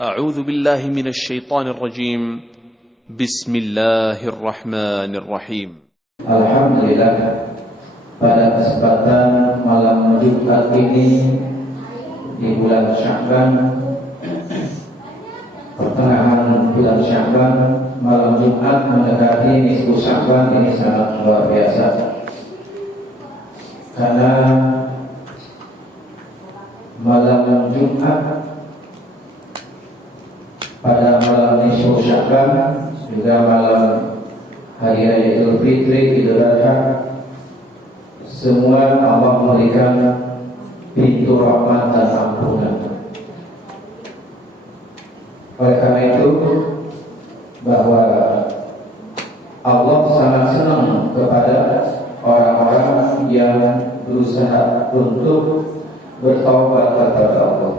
أعوذ بالله من الشيطان الرجيم. بسم الله الرحمن الرحيم. Alhamdulillah, pada kesempatan malam Jumat ini di bulan Sya'ban, pertengahan bulan Sya'ban, malam Jumat mendekati nisfu Sya'ban ini sangat luar biasa. Karena malam Jumat pada malam nisfu Sya'ban juga malam hari raya Idul Fitri, Idul Adha, semua Allah memberikan pintu rahmat dan ampunan. Oleh karena itu, bahwa Allah sangat senang kepada orang-orang yang berusaha untuk bertaubat kepada Allah.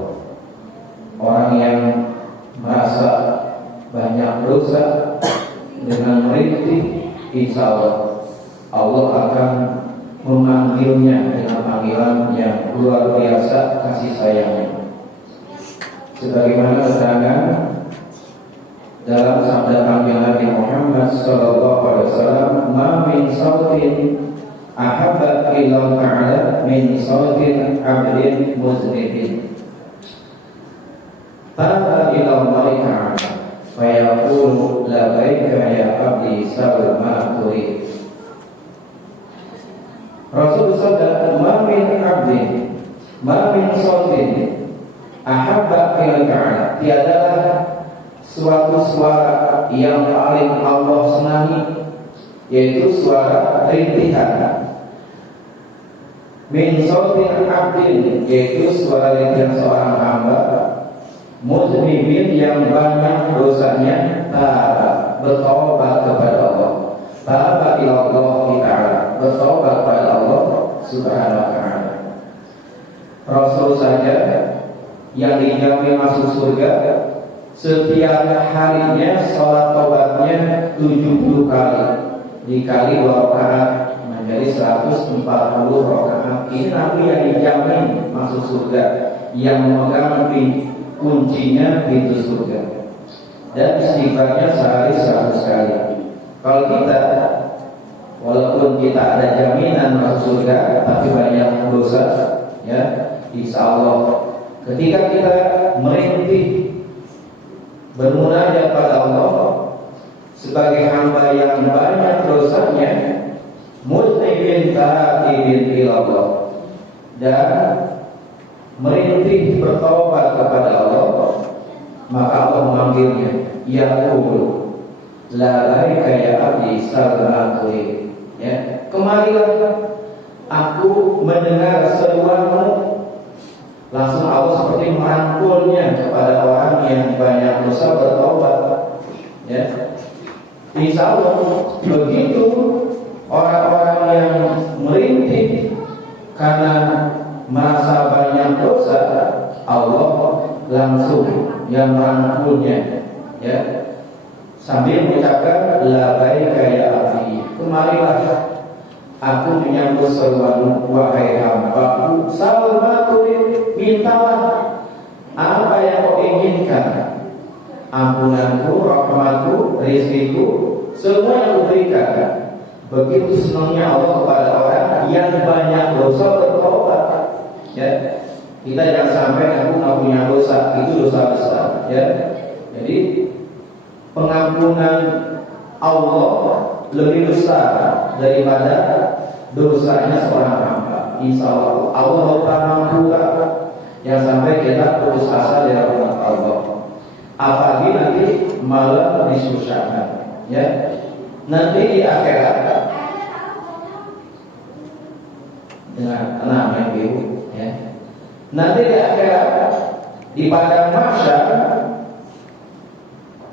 Orang yang merasa banyak dosa dengan merintih, insya Allah akan memanggilnya dengan panggilan yang luar biasa kasih sayangnya. Sebagaimana keterangan dalam sabda kanjeng Nabi Muhammad SAW, "Ma min sautin ahabba ila ta'ala min sautin 'abdin muznibin taba ila Allah ta'ala fayaqulu labaika ya abdi sal ma turid." Rasul sabda, "Ma min abdin, ma min sautin ahabba ila ta'ala." Tiadalah suatu suara yang paling Allah senangi, yaitu suara rintihan. Min sautin abdin, yaitu suara rintihan seorang hamba, muznimin yang banyak dosanya, bertaubat kepada Allah, taba ila Allah ta'ala, bertaubat kepada Allah subhanahu wa ta'ala. Rasul saja yang dijamin masuk surga, setiap harinya sholat taubatnya 70 kali, dikali 2 rakaat menjadi 140 rakaat. Ini Nabi yang dijamin masuk surga, yang memegang kuncinya pintu surga. Dan istighfarnya sehari 100 kali. Kalau kita, walaupun kita ada jaminan masuk surga, tapi banyak dosa, ya, insya Allah ketika kita merintih bermunajat pada Allah sebagai hamba yang banyak dosanya, mutibin ta'ibin ilallah, dan merintih bertaubat kepada Allah, maka Allah memanggilnya, yaqul labaika ya abdi salma turid, ya, kemarilah aku mendengar seruanmu. Langsung Allah seperti merangkulnya kepada orang yang banyak dosa bertaubat, ya. Insya Allah begitu orang-orang yang merintih karena merasa banyak dosa, Allah langsung yang merangkulnya, ya, sambil mengucapkan labaika ya abdi, kemarilah aku menyambut seruanmu wahai hambaku, salma turid, mintalah apa yang kau inginkan, ampunanku, rahmatku, rizkiku, semua yang kuberikan. Begitu senangnya Allah kepada orang yang banyak dosa bertaubat, ya. Kita jangan sampai aku nggak punya dosa, itu dosa besar, ya. Jadi pengampunan Allah lebih besar daripada dosanya seorang hamba. Insya Allah Allah akan mengampuni yang sampai kita putus asa dari rahmat Allah. Apalagi nanti malam nisfu Sya'ban, ya. Nanti di akhirat dengan tenang yang biru, ya. Nanti di akhirat di padang mahsyar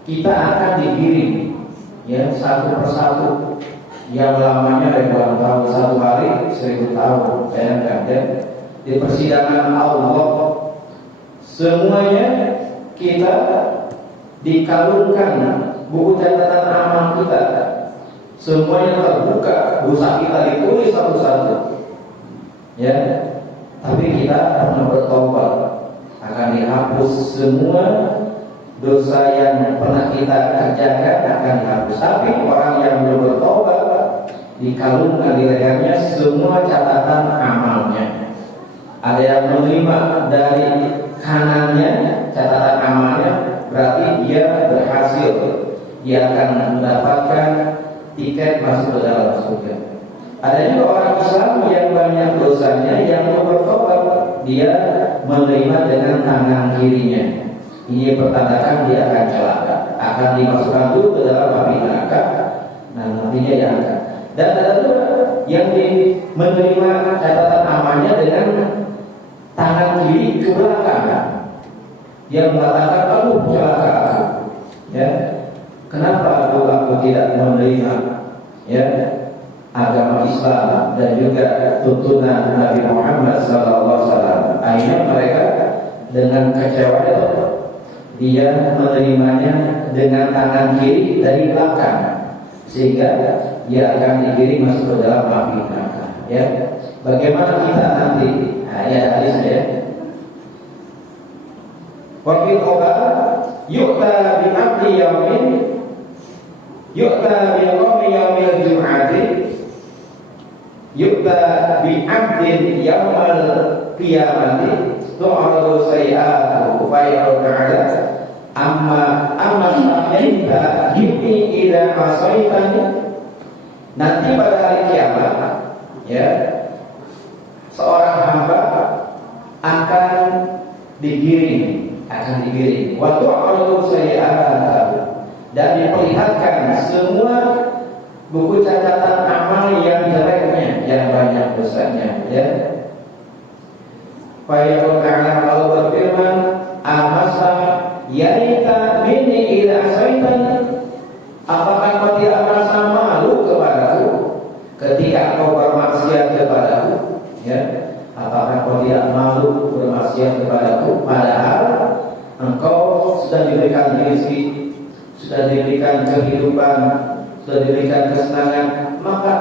kita akan digiring, ya, satu persatu yang lamanya ribuan tahun, satu hari 1000 tahun, bayangkan, ya. Di persidangan Allah semuanya kita dikalungkan buku catatan amal kita, semuanya terbuka, dosa kita ditulis satu-satu, ya. Tapi kita pernah bertobat, akan dihapus semua dosa yang pernah kita kerjakan akan dihapus. Tapi orang yang belum bertobat, dikalungkan di lehernya semua catatan amalnya. Ada yang menerima dari kanannya catatan amalnya, berarti dia berhasil. Dia akan mendapatkan tiket masuk ke dalam surga. Ada juga orang Islam yang banyak dosanya, yang mau bertobat, dia menerima dengan tangan kirinya. Ini pertandakan dia akan celaka, akan dimasukkan dulu ke dalam api neraka, nah nantinya diangkat. Dan ada juga yang menerima catatan amalnya dengan tangan kiri ke belakang. Dia mengatakan, aduh celaka aku, ya, kenapa aku tidak menerima, ya, agama Islam dan juga tuntunan Nabi Muhammad SAW. Akhirnya mereka dengan kecewa itu, dia menerimanya dengan tangan kiri dari belakang, sehingga dia akan digiring masuk ke dalam api neraka. Ya, bagaimana kita nanti? Nah, ya hadisnya. Wa fil qabar yu'ta bi abdi yaumin yu'ta bi qawmi yaumil jum'ati yu'ta bi abdin yaumal qiyamati tu'aradu sayi'atuhu fa yaqulu ta'ala amma sa'inta inni ila asaitani. Nanti pada hari kiamat, ya, seorang hamba akan digiring. Waktu Allah sayi'atuhu, dan diperlihatkan semua buku catatan amal yang jeleknya, yang banyak dosanya, ya. Fayaqul ta'ala, Allah berfirman, amasa yaita minni ila asaitani, apakah kau tidak merasa malu kepadaku ketika kau bermaksiat kepadaku, ya? Apakah kau tidak malu bermaksiat kepadaku, padahal engkau sudah diberikan rezeki, sudah diberikan kehidupan, sudah diberikan kesenangan, maka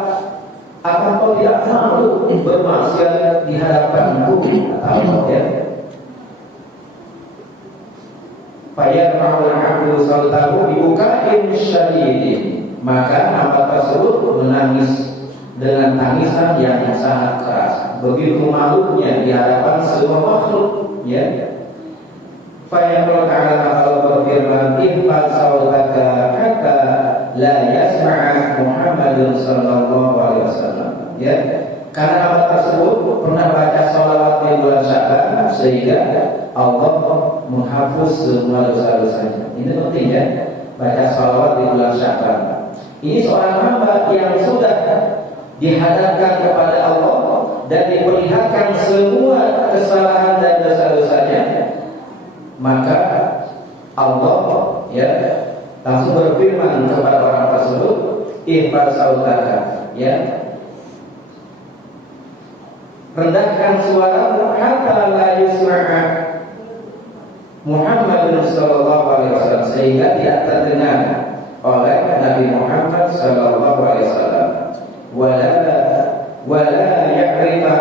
apa kau tidak malu bermaksiat di hadapanku? Atau ya, fayarfa'ul 'abdu sautahu bibukain syadidin, maka hamba tersebut menangis dengan tangisan yang sangat keras, begitu malunya di hadapan semua makhluk, ya. Fayaqul ta'ala, Allah berfirman, ihfaz sautaka hatta la yasma'a Muhammadun sallallahu alaihi wasallam, ya. Karena hamba tersebut pernah baca salawat di bulan Sya'ban, sehingga Allah menghapus semua dosa-dosanya. Ini penting, ya, baca salawat di bulan Sya'ban. Ini seorang hamba yang sudah dihadapkan kepada Allah dan diperlihatkan semua kesalahan dan dosa-dosanya, maka Allah, ya, langsung berfirman kepada orang tersebut, ihfaz sautaka, ya, rendahkan suaramu hatta la yusma'a Muhammadun sallallahu alaihi wasallam, sehingga tidak terdengar oleh Nabi Muhammad sallallahu alaihi wasallam. Wala ya'rifa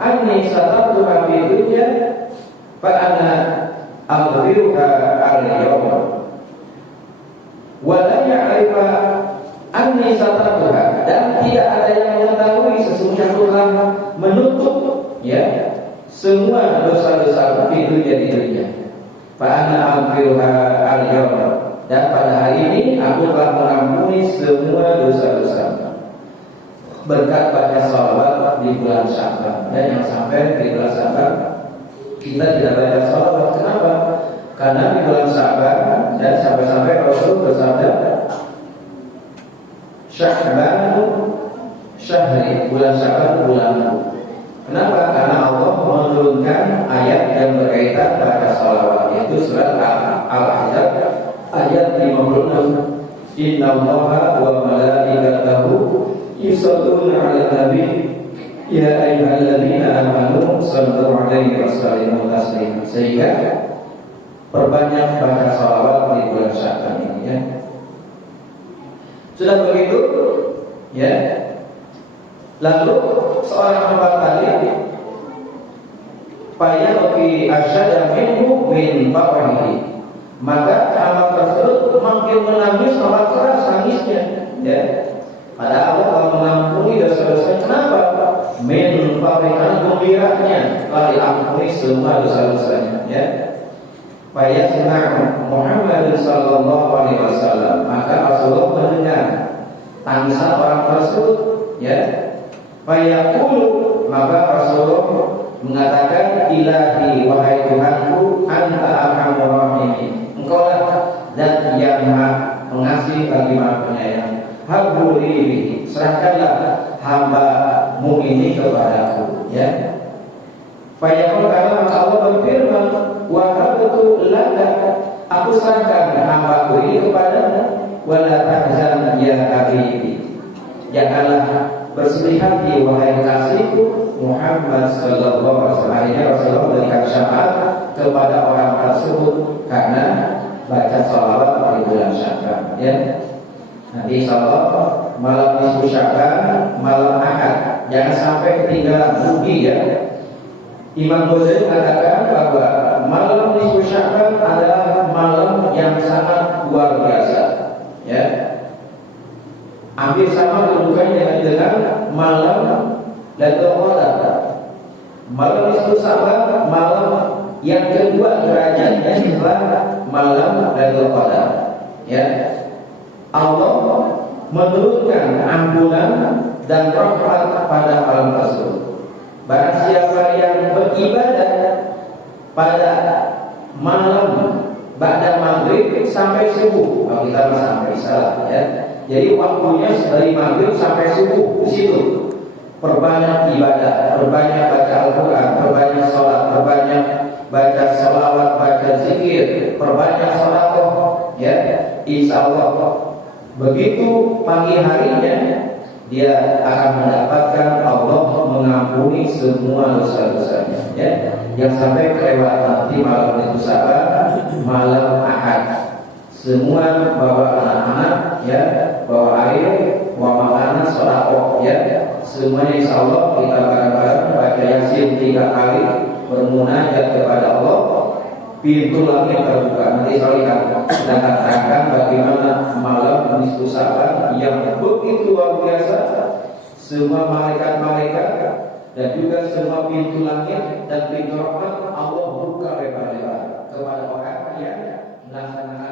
anni satabtuha fi dunya fa ana aghfiruha al-yawm. Wala ya'rifa anni satabtuha, dan tidak ada yang mengetahui sesungguhnya Tuhan menutup, ya, semua dosa-dosa di dunia. Fa ana aghfiruha al-yawm, dan pada hari ini aku telah mengampuni semua dosa-dosa berkat baca salawat di bulan Sya'ban. Dan yang sampai di bulan Sya'ban kita tidak baca salawat. Kenapa? Karena di bulan Sya'ban, dan sampai-sampai Rasul bersabda, Sya'ban syahri, bulan Sya'ban bulanku. Kenapa? Karena Allah menurunkan ayat yang berkaitan baca salawat, yaitu surat Al-Ahzab ayat 56. Innallaha wa malaikatahu yusholluna 'alan nabi ya ayyuhalladzina amanu shallu 'alaihi wa sallimu taslima. Sehingga perbanyak baca salawat di bulan Sya'ban ini, ya. Sudah begitu, ya. Lalu seorang hamba tadi fayaqi asyada minhu min faqrihi, maka semakin menangis tambah keras tangisnya, ya. Padahal Allah telah mengampuni dosa-dosa. Kenapa? Min karena gembiranya telah diampuni semua dosa-dosanya, ya. Fayasma' Muhammad sallallahu alaihi wasallam, maka Rasulullah mendengar tangisan orang tersebut, ya. Fayaqulu, maka Rasulullah mengatakan, ilahi wahai Tuhanku, anta arhamur rahimin, engkau lah zat yang maha mengasihi lagi maha penyayang. Habuli, serahkanlah hamba-Mu ini kepadaku, ya. Fayaqul, karena Allah berfirman, wahabtu laka, aku serahkan hamba-Ku ini kepadamu, wala tahzan ya habibi, janganlah bersedih hati wahai kasihku Muhammad sallallahu alaihi wasallam. Akhirnya Rasulullah memberikan syafaat kepada orang tersebut karena baca salawat di bulan Sya'ban, ya. Nanti insyaallah malam nisfu Sya'ban, malam Ahad, jangan sampai ketinggalan rugi, ya. Imam Ghazali mengatakan bahwa malam nisfu Sya'ban adalah malam yang sangat luar biasa, ya. Hampir sama kedudukannya dengan malam Lailatul Qadar. Malam nisfu Sya'ban malam yang kedua derajatnya setelah malam Lailatul Qadar, ya. Allah menurunkan ampunan dan rahmat pada malam tersebut. Barang siapa yang beribadah pada malam ba'da maghrib sampai subuh, kalau kita sampai salah, ya. Jadi waktunya dari maghrib sampai subuh, di situ perbanyak ibadah, perbanyak baca Al-Quran, perbanyak sholat, perbanyak baca sholawat, baca zikir, perbanyak sholawat, ya. Insya Allah begitu pagi harinya dia akan mendapatkan Allah mengampuni semua dosa-dosanya, ya. Yang sampai kelewat nanti malam itu Sya'ban, malam Ahad, semua bawa anak-anak, ya, bawa air, bawa makanan, sedekah, ya. Semuanya insya Allah kita bareng-bareng baca Yasin 3 kali, bermunajat kepada Allah, pintu langit terbuka. Nanti saya akan terangkan bagaimana malam nisfu Sya'ban yang begitu luar biasa. Semua malaikat-malaikat dan juga semua pintu langit dan pintu rahmat Allah buka lebar-lebar kepada orang yang melaksanakan